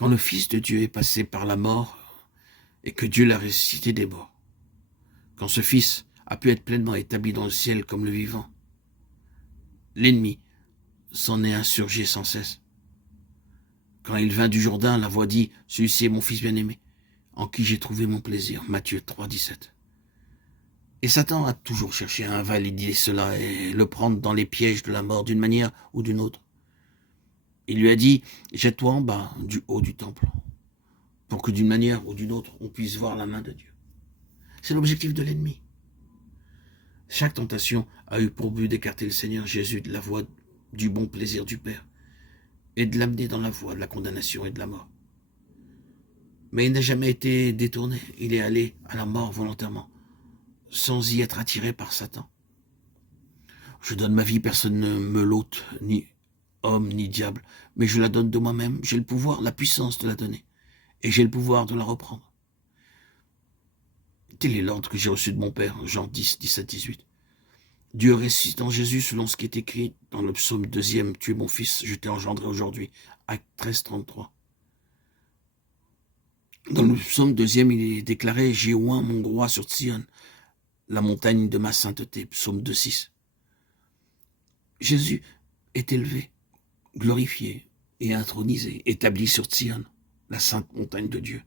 quand le Fils de Dieu est passé par la mort et que Dieu l'a ressuscité des morts, quand ce Fils a pu être pleinement établi dans le ciel comme le vivant, l'ennemi s'en est insurgé sans cesse. Quand il vint du Jourdain, la voix dit « Celui-ci est mon Fils bien-aimé, en qui j'ai trouvé mon plaisir » Matthieu 3, 17. Et Satan a toujours cherché à invalider cela et le prendre dans les pièges de la mort d'une manière ou d'une autre. Il lui a dit « Jette-toi en bas du haut du temple » pour que d'une manière ou d'une autre, on puisse voir la main de Dieu. C'est l'objectif de l'ennemi. Chaque tentation a eu pour but d'écarter le Seigneur Jésus de la voie du bon plaisir du Père et de l'amener dans la voie de la condamnation et de la mort. Mais il n'a jamais été détourné. Il est allé à la mort volontairement, sans y être attiré par Satan. Je donne ma vie, personne ne me l'ôte, ni homme, ni diable, mais je la donne de moi-même. J'ai le pouvoir, la puissance de la donner, et j'ai le pouvoir de la reprendre. Tel est l'ordre que j'ai reçu de mon Père, Jean 10, 17, 18. Dieu ressuscite en Jésus selon ce qui est écrit dans le psaume 2e, « Tu es mon fils, je t'ai engendré aujourd'hui », Acte 13, 33. Dans le psaume 2e, il est déclaré « J'ai oint mon roi sur Sion, la montagne de ma sainteté », psaume 2, 6. Jésus est élevé, glorifié et intronisé, établi sur Sion, la sainte montagne de Dieu,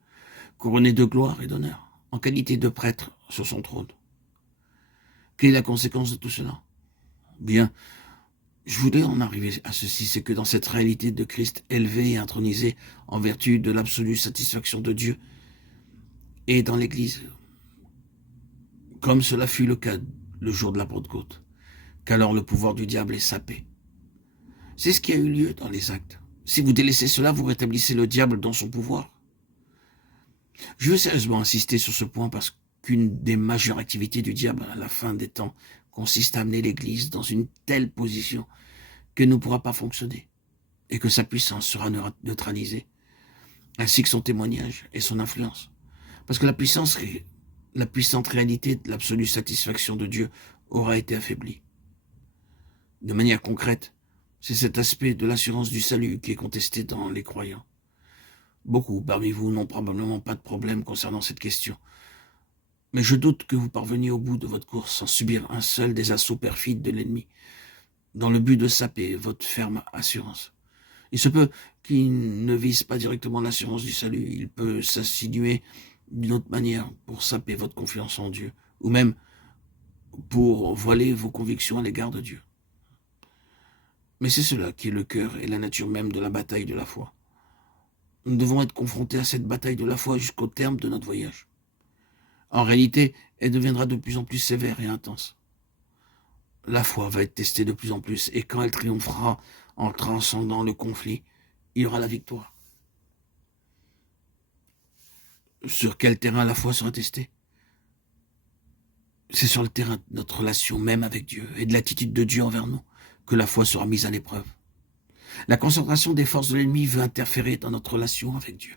couronné de gloire et d'honneur, en qualité de prêtre sur son trône. Quelle est la conséquence de tout cela? Bien, je voudrais en arriver à ceci, c'est que dans cette réalité de Christ élevé et intronisé en vertu de l'absolue satisfaction de Dieu et dans l'Église, comme cela fut le cas le jour de la Pentecôte, qu'alors le pouvoir du diable est sapé. C'est ce qui a eu lieu dans les actes. Si vous délaissez cela, vous rétablissez le diable dans son pouvoir. Je veux sérieusement insister sur ce point parce qu'une des majeures activités du diable à la fin des temps consiste à amener l'Église dans une telle position qu'elle ne pourra pas fonctionner et que sa puissance sera neutralisée, ainsi que son témoignage et son influence. Parce que la puissante réalité de l'absolue satisfaction de Dieu aura été affaiblie. De manière concrète, c'est cet aspect de l'assurance du salut qui est contesté dans les croyants. Beaucoup parmi vous n'ont probablement pas de problème concernant cette question. Mais je doute que vous parveniez au bout de votre course sans subir un seul des assauts perfides de l'ennemi, dans le but de saper votre ferme assurance. Il se peut qu'il ne vise pas directement l'assurance du salut, il peut s'insinuer d'une autre manière pour saper votre confiance en Dieu, ou même pour voiler vos convictions à l'égard de Dieu. Mais c'est cela qui est le cœur et la nature même de la bataille de la foi. Nous devons être confrontés à cette bataille de la foi jusqu'au terme de notre voyage. En réalité, elle deviendra de plus en plus sévère et intense. La foi va être testée de plus en plus, et quand elle triomphera en transcendant le conflit, il y aura la victoire. Sur quel terrain la foi sera testée? C'est sur le terrain de notre relation même avec Dieu et de l'attitude de Dieu envers nous que la foi sera mise à l'épreuve. La concentration des forces de l'ennemi veut interférer dans notre relation avec Dieu.